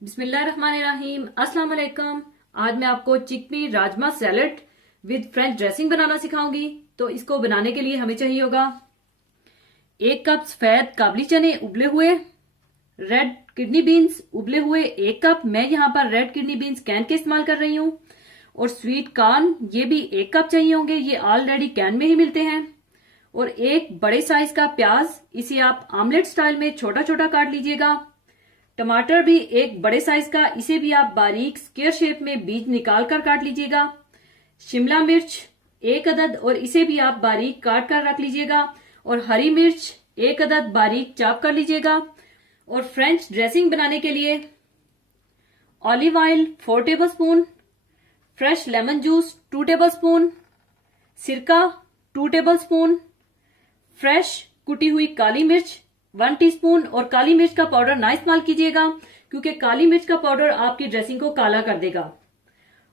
बिस्मिल्लाहिर्रहमानिर्रहीम। अस्सलाम वालेकुम। आज मैं आपको chickpea rajma salad with French dressing बनाना सिखाऊंगी। तो इसको बनाने के लिए हमें चाहिए होगा 1 कप सफेद काबली चने उबले हुए, रेड किडनी बीन्स उबले हुए 1 कप। मैं यहाँ पर रेड किडनी बीन्स कैन के इस्तेमाल कर रही हूँ। और स्वीट कॉर्न ये भी 1 कप चाहिए होंगे, ये ऑलरेडी कैन में ही मिलते हैं। और एक बड़े साइज का प्याज, इसे आप आमलेट स्टाइल में छोटा छोटा काट लीजिएगा। टमाटर भी एक बड़े साइज का, इसे भी आप बारीक स्क्वायर शेप में बीज निकाल कर काट लीजिएगा। शिमला मिर्च 1 अदद, और इसे भी आप बारीक काट कर रख लीजिएगा। और हरी मिर्च 1 अदद बारीक चॉप कर लीजिएगा। और फ्रेंच ड्रेसिंग बनाने के लिए olive oil 4 tablespoon, fresh lemon juice 2 tablespoon, सिरका 2 टेबलस्पून, फ्रेश कुटी हुई काली मिर्च 1 टीस्पून। और काली मिर्च का पाउडर ना इस्तेमाल कीजिएगा, क्योंकि काली मिर्च का पाउडर आपकी ड्रेसिंग को काला कर देगा।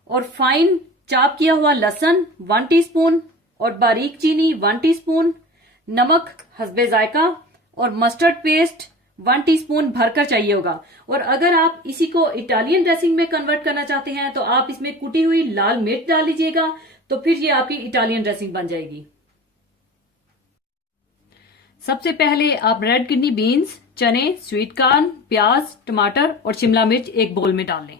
और फाइन चॉप किया हुआ लहसुन 1 टीस्पून, और बारीक चीनी 1 टीस्पून, नमक हस्बे जायका, और मस्टर्ड पेस्ट 1 टीस्पून भरकर चाहिए होगा। और अगर आप इसी को इटालियन ड्रेसिंग में कन्वर्ट करना चाहते हैं तो आप इसमें कुटी हुई लाल मिर्च डाल लीजिएगा, तो फिर ये आपकी इटालियन ड्रेसिंग बन जाएगी। सबसे पहले आप रेड किडनी बीन्स, चने, स्वीट कॉर्न, प्याज, टमाटर और शिमला मिर्च एक बोल में डाल लें।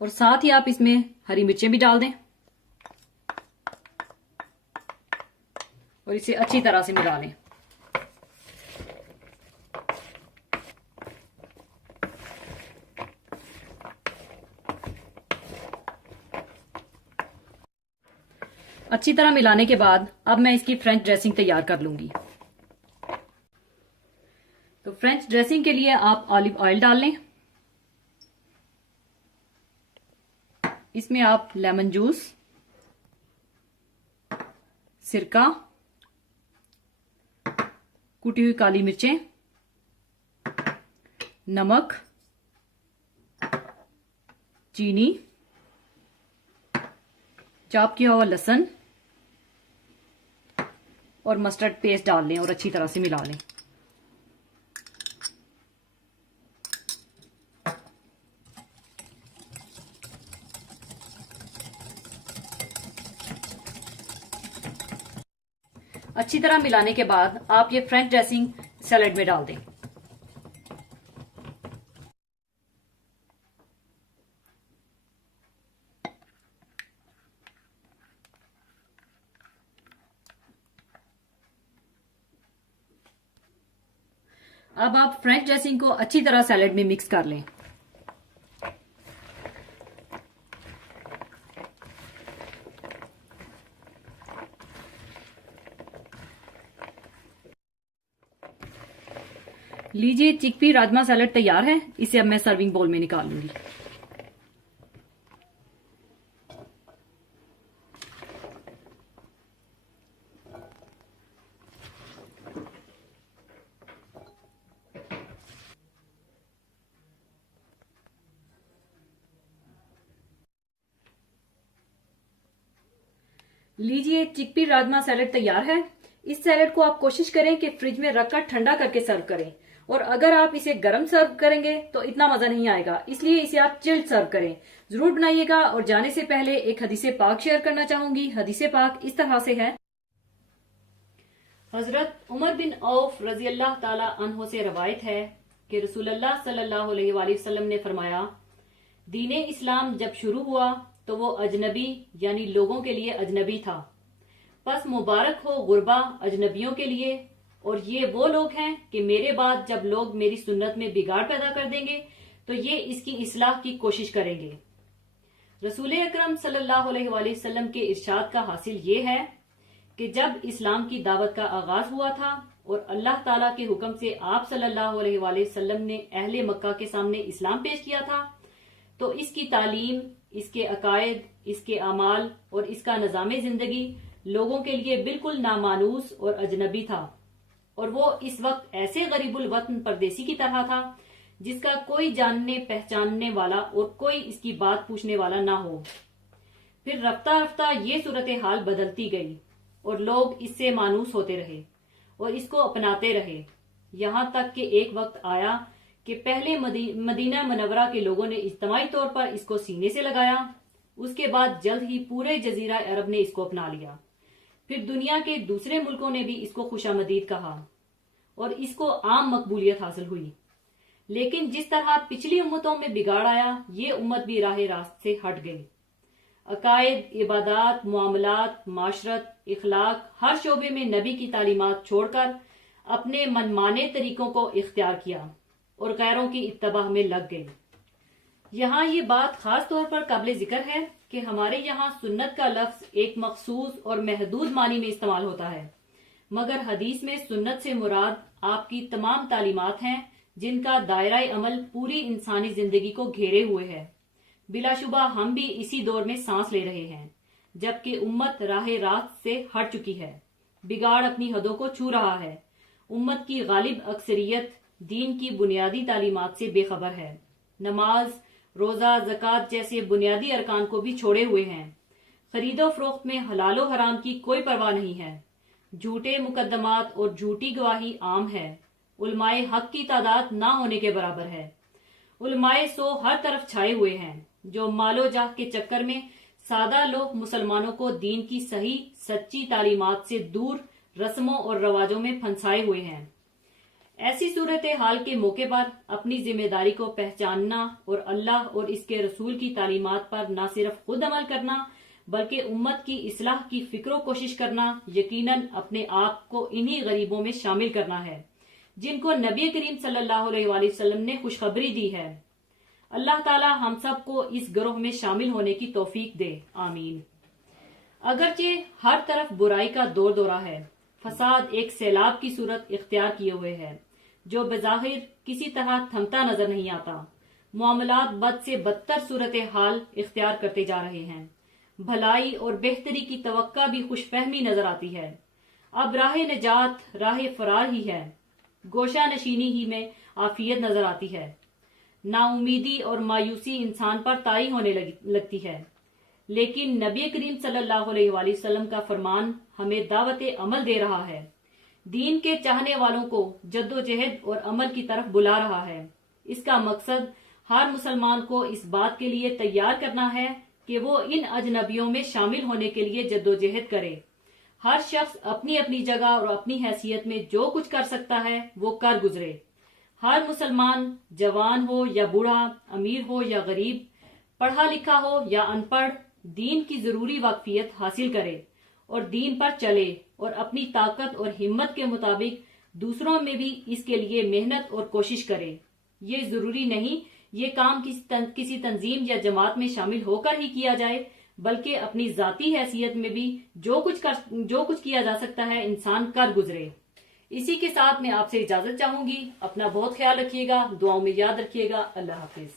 और साथ ही आप इसमें हरी मिर्चें भी डाल दें और इसे अच्छी तरह से मिला लें। अच्छी तरह मिलाने के बाद अब मैं इसकी फ्रेंच ड्रेसिंग तैयार कर लूंगी। तो फ्रेंच ड्रेसिंग के लिए आप ऑलिव ऑयल डाल लें। इसमें आप लेमन जूस, सिरका, कुटी हुई काली मिर्चें, नमक, चीनी, चॉप किया हुआ लहसुन और मस्टर्ड पेस्ट डाल लें और अच्छी तरह से मिला लें। अच्छी तरह मिलाने के बाद आप ये फ्रेंच ड्रेसिंग सैलेड में डाल दें। अब आप फ्रेंच ड्रेसिंग को अच्छी तरह सैलेड में मिक्स कर लें। लीजिए, चिकपी राजमा सैलेड तैयार है। इसे अब मैं सर्विंग बोल में निकाल लूंगी। लीजिए, चिकपी राजमा सैलेड तैयार है। इस सैलेड को आप कोशिश करें कि फ्रिज में रखकर ठंडा करके सर्व करें। और अगर आप इसे गर्म सर्व करेंगे तो इतना मजा नहीं आएगा, इसलिए इसे आप चिल्ड सर्व करें। जरूर बनाइएगा। और जाने से पहले एक हदीसे पाक शेयर करना चाहूंगी। हदीसे पाक इस तरह से है। हजरत उमर बिन औफ रजी अल्लाह ताला अन्हो से रवायत है कि रसूलुल्लाह सल्लल्लाहु अलैहि वसल्लम ने फरमाया, दीने इस्लाम जब शुरू हुआ तो वो अजनबी यानी लोगों के लिए अजनबी था। बस मुबारक हो गुरबा अजनबियों के लिए। और ये वो लोग हैं कि मेरे बाद जब लोग मेरी सुन्नत में बिगाड़ पैदा कर देंगे तो ये इसकी इस्लाह की कोशिश करेंगे। रसूल अकरम सल्लल्लाहु अलैहि वसल्लम के इरशाद का हासिल ये है कि जब इस्लाम की दावत का आगाज हुआ था और अल्लाह ताला के हुक्म से आप सल्लल्लाहु अलैहि वसल्लम ने अहले मक्का के सामने इस्लाम पेश किया था, तो इसकी तालीम, इसके अकायद, इसके अमाल और इसका निज़ाम जिंदगी लोगों के लिए बिल्कुल नामानूस और अजनबी था। और वो इस वक्त ऐसे गरीबुल वतन परदेसी की तरह था जिसका कोई जानने पहचानने वाला और कोई इसकी बात पूछने वाला ना हो। फिर रफ्ता रफ्ता ये सूरत हाल बदलती गई और लोग इससे मानूस होते रहे और इसको अपनाते रहे, यहाँ तक कि एक वक्त आया कि पहले मदीना मुनव्वरा के लोगों ने इज्तिमाई तौर पर इसको सीने से लगाया। उसके बाद जल्द ही पूरे जजीरा अरब ने इसको अपना लिया। फिर दुनिया के दूसरे मुल्कों ने भी इसको खुशामदीद कहा और इसको आम मकबूलियत हासिल हुई। लेकिन जिस तरह पिछली उम्मतों में बिगाड़ आया, ये उम्मत भी राह रास्त से हट गई। अकायद, इबादात, मुआमलात, माशरत, इखलाक, हर शोबे में नबी की तालीमात छोड़कर अपने मनमाने तरीकों को इख्तियार किया और गैरों की इत्तबा में लग गई। यहाँ ये बात खास तौर पर काबिल जिक्र है कि हमारे यहाँ सुन्नत का लफ्ज एक मखसूस और महदूद मानी में इस्तेमाल होता है, मगर हदीस में सुन्नत से मुराद आपकी तमाम तालीमात हैं जिनका दायरा अमल पूरी इंसानी जिंदगी को घेरे हुए है। बिलाशुबा हम भी इसी दौर में सांस ले रहे हैं जबकि उम्मत राह रास्त से हट चुकी है, बिगाड़ अपनी हदों को छू रहा है। उम्मत की गालिब अक्सरियत दीन की बुनियादी तालीमात से बेखबर है, नमाज, रोजा, ज़कात जैसे बुनियादी अरकान को भी छोड़े हुए हैं। खरीदो फरोख्त में हलालो हराम की कोई परवाह नहीं है। झूठे मुकदमात और झूठी गवाही आम है। उलमाए हक की तादाद ना होने के बराबर है। उलमाए सो हर तरफ छाए हुए हैं जो मालो जाह के चक्कर में सादा लोग मुसलमानों को दीन की सही सच्ची तालीमात से दूर रस्मों और रवाजों में फंसाए हुए हैं। ऐसी सूरत हाल के मौके पर अपनी जिम्मेदारी को पहचानना और अल्लाह और इसके रसूल की तालीमात पर न सिर्फ खुद अमल करना बल्कि उम्मत की इस्लाह की फिक्र कोशिश करना, यकीनन अपने आप को इन्हीं गरीबों में शामिल करना है जिनको नबी करीम सल्लल्लाहु अलैहि वसल्लम ने खुशखबरी दी है। अल्लाह ताला हम सब को इस गिरोह में शामिल होने की तौफीक दे, आमीन। अगरचे हर तरफ बुराई का दौर दौरा है, फसाद एक सैलाब की सूरत इख्तियार किए हुए है जो बज़ाहिर किसी तरह थमता नजर नहीं आता। मामलात बद से बदतर सूरत हाल इख्तियार करते जा रहे हैं। भलाई और बेहतरी की तवक्का भी खुशफहमी नजर आती है। अब राह निजात राह फरार ही है। गोशा नशीनी ही में आफियत नजर आती है। नाउमीदी और मायूसी इंसान पर तारी होने लगती है। लेकिन नबी करीम सल्लल्लाहु अलैहि वसल्लम का फरमान हमें दावत अमल दे रहा है, दीन के चाहने वालों को जद्दोजहद और अमल की तरफ बुला रहा है। इसका मकसद हर मुसलमान को इस बात के लिए तैयार करना है कि वो इन अजनबियों में शामिल होने के लिए जद्दोजहद करे। हर शख्स अपनी अपनी जगह और अपनी हैसियत में जो कुछ कर सकता है वो कर गुजरे। हर मुसलमान जवान हो या बूढ़ा, अमीर हो या गरीब, पढ़ा लिखा हो या अनपढ़, दीन की जरूरी वाकफियत हासिल करे और दीन पर चले और अपनी ताकत और हिम्मत के मुताबिक दूसरों में भी इसके लिए मेहनत और कोशिश करे। ये जरूरी नहीं ये काम किसी तंजीम या जमात में शामिल होकर ही किया जाए, बल्कि अपनी जाती हैसियत में भी जो कुछ किया जा सकता है इंसान कर गुजरे। इसी के साथ मैं आपसे इजाजत चाहूंगी। अपना बहुत ख्याल रखिएगा, दुआओं में याद रखिएगा। अल्लाह हाफिज।